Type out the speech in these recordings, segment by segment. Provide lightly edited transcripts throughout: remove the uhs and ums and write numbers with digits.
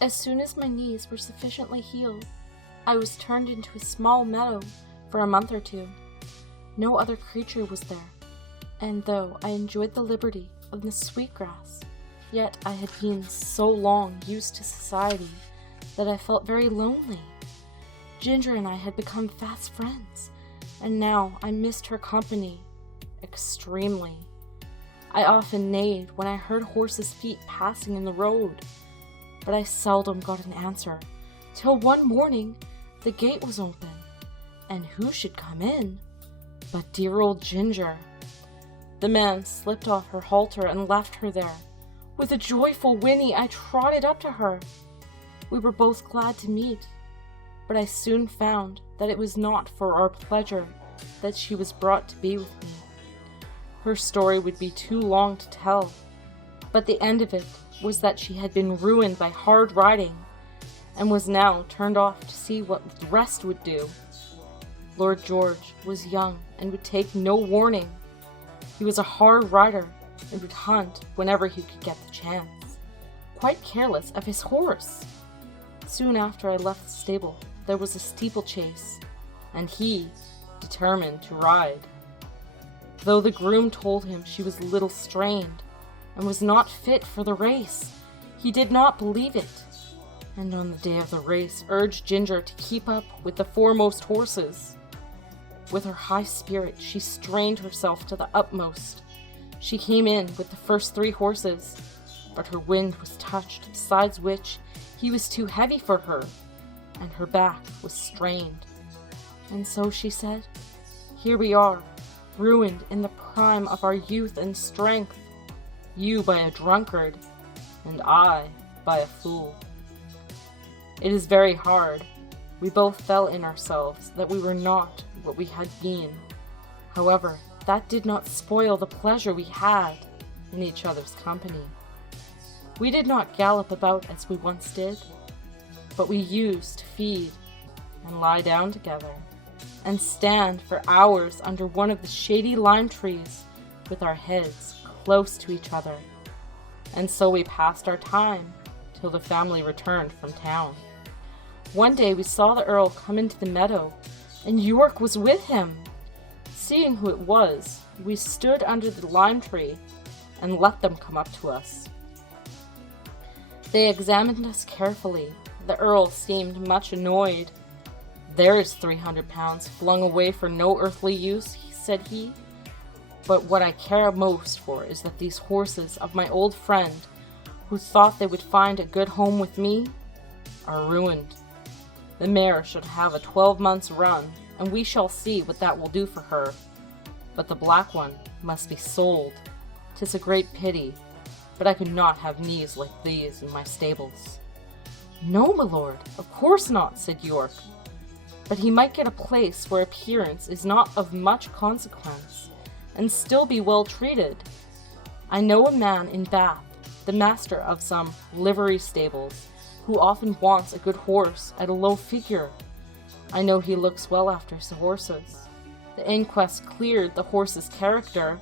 As soon as my knees were sufficiently healed, I was turned into a small meadow for a month or two. No other creature was there, and though I enjoyed the liberty of the sweet grass, yet I had been so long used to society that I felt very lonely. Ginger and I had become fast friends, and now I missed her company extremely. I often neighed when I heard horses' feet passing in the road, but I seldom got an answer, till one morning the gate was open, and who should come in but dear old Ginger. The man slipped off her halter and left her there. With a joyful whinny, I trotted up to her. We were both glad to meet, but I soon found that it was not for our pleasure that she was brought to be with me. Her story would be too long to tell, but the end of it was that she had been ruined by hard riding, and was now turned off to see what the rest would do. Lord George was young and would take no warning. He was a hard rider and would hunt whenever he could get the chance, quite careless of his horse. Soon after I left the stable, there was a steeplechase, and he determined to ride. Though the groom told him she was a little strained and was not fit for the race, he did not believe it, and on the day of the race urged Ginger to keep up with the foremost horses. With her high spirit, she strained herself to the utmost. She came in with the first 3 horses, but her wind was touched, besides which he was too heavy for her, and her back was strained. And so she said, "Here we are, ruined in the prime of our youth and strength, you by a drunkard, and I by a fool. It is very hard. We both fell in ourselves that we were not what we had been. However, that did not spoil the pleasure we had in each other's company. We did not gallop about as we once did, but we used to feed and lie down together, and stand for hours under one of the shady lime trees with our heads close to each other. And so we passed our time till the family returned from town. One day we saw the Earl come into the meadow, and York was with him. Seeing who it was, we stood under the lime tree and let them come up to us. They examined us carefully. The Earl seemed much annoyed. "There is 300 pounds flung away for no earthly use," said he. "But what I care most for is that these horses of my old friend, who thought they would find a good home with me, are ruined. The mare should have a 12 months' run, and we shall see what that will do for her. But the black one must be sold. 'Tis a great pity, but I could not have knees like these in my stables." "No, my lord, of course not," said York. "But he might get a place where appearance is not of much consequence, and still be well treated. I know a man in Bath, the master of some livery stables, who often wants a good horse at a low figure. I know he looks well after his horses. The inquest cleared the horse's character,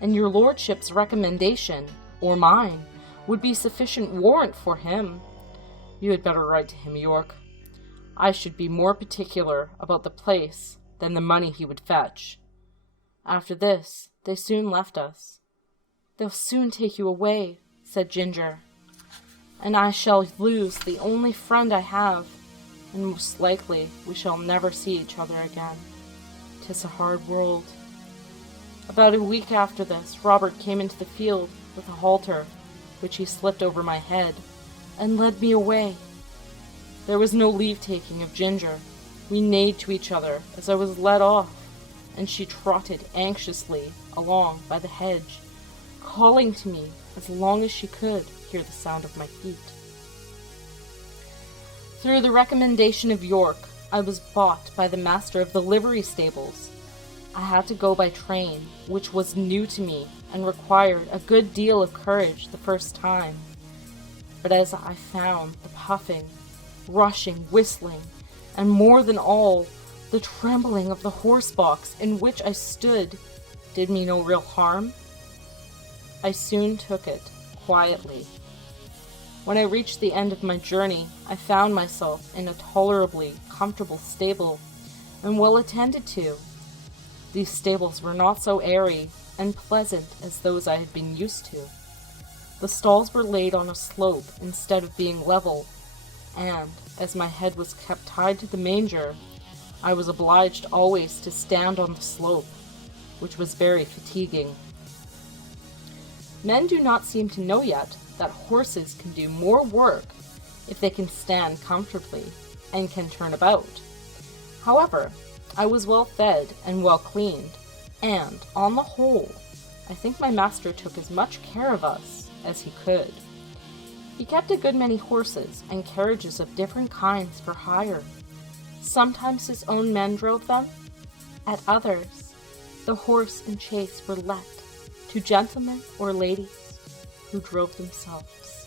and your lordship's recommendation, or mine, would be sufficient warrant for him. You had better write to him, York. I should be more particular about the place than the money he would fetch." After this, they soon left us. "They'll soon take you away," said Ginger, "and I shall lose the only friend I have, and most likely we shall never see each other again. 'Tis a hard world." About a week after this, Robert came into the field with a halter, which he slipped over my head, and led me away. There was no leave-taking of Ginger. We neighed to each other as I was led off, and she trotted anxiously along by the hedge, calling to me as long as she could hear the sound of my feet. Through the recommendation of York, I was bought by the master of the livery stables. I had to go by train, which was new to me and required a good deal of courage the first time. But as I found the puffing, rushing, whistling, and more than all, the trembling of the horse box in which I stood did me no real harm, I soon took it quietly. When I reached the end of my journey, I found myself in a tolerably comfortable stable and well attended to. These stables were not so airy and pleasant as those I had been used to. The stalls were laid on a slope instead of being level, and, as my head was kept tied to the manger, I was obliged always to stand on the slope, which was very fatiguing. Men do not seem to know yet that horses can do more work if they can stand comfortably and can turn about. However, I was well fed and well cleaned, and, on the whole, I think my master took as much care of us as he could. He kept a good many horses and carriages of different kinds for hire. Sometimes his own men drove them. At others, the horse and chaise were let to gentlemen or ladies who drove themselves.